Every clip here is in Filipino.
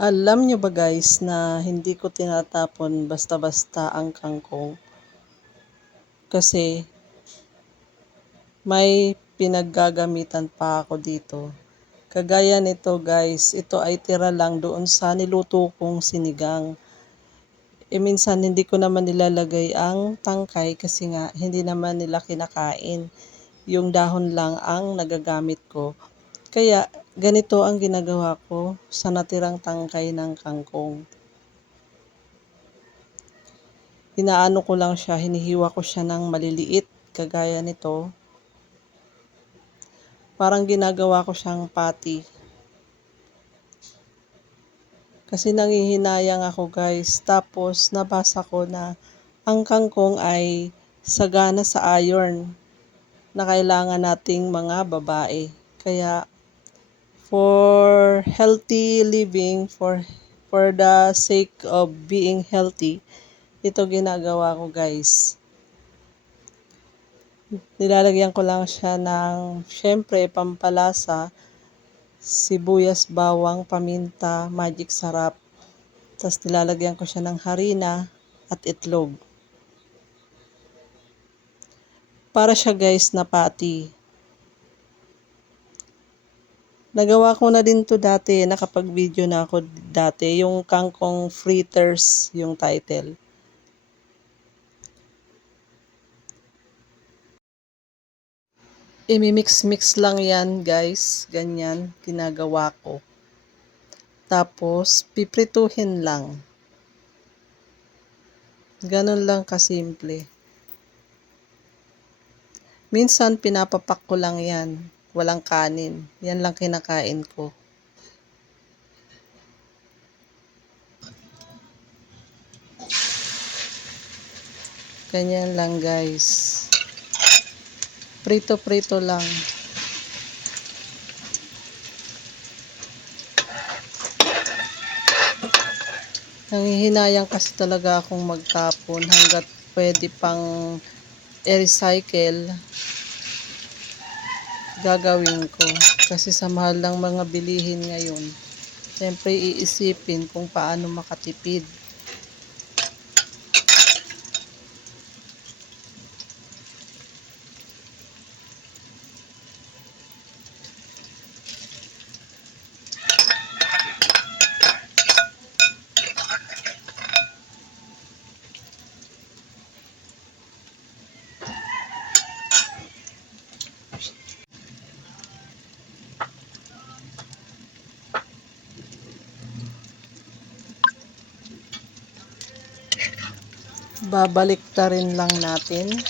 Alam nyo ba guys na hindi ko tinatapon basta-basta ang kangkong kasi may pinaggagamitan pa ako dito. Kagaya nito guys, ito ay tira lang doon sa niluto kong sinigang. Minsan hindi ko naman nilalagay ang tangkay kasi nga hindi naman nila kinakain. Yung dahon lang ang nagagamit ko. Kaya ganito ang ginagawa ko sa natirang tangkay ng kangkong. Inaano ko lang siya, hinihiwa ko siya ng maliliit, kagaya nito. Parang ginagawa ko siyang patty. Kasi nanghihinayang ako guys. Tapos nabasa ko na ang kangkong ay sagana sa iron na kailangan nating mga babae. Kaya for healthy living, for the sake of being healthy, ito ginagawa ko guys. Nilalagyan ko lang siya ng, syempre, pampalasa, sibuyas, bawang, paminta, magic sarap. Tapos nilalagyan ko siya ng harina at itlog. Para siya guys na patty. Nagawa ko na din to dati, nakapag-video na ako dati, yung kangkong fritters yung title. Imimix-mix lang yan guys, ganyan ginagawa ko. Tapos piprituhin lang. Ganun lang kasimple. Minsan pinapapak ko lang yan, walang kanin. Yan lang kinakain ko. Ganyan lang guys. Prito-prito lang. Nanghihinayang kasi talaga akong magtapon hanggat pwede pang i-recycle. Gagawin ko. Kasi sa mahal ng mga bilihin ngayon, siyempre iisipin kung paano makatipid. Babaliktarin lang natin.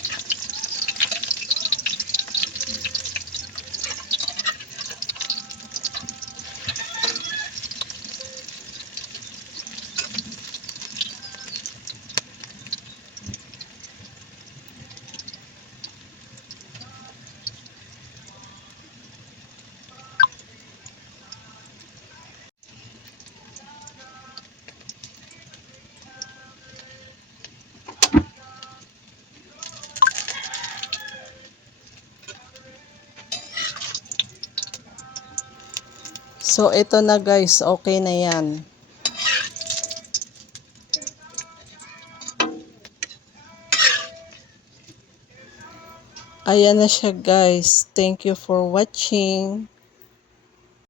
So, ito na guys. Okay na yan. Ayan na siya guys. Thank you for watching.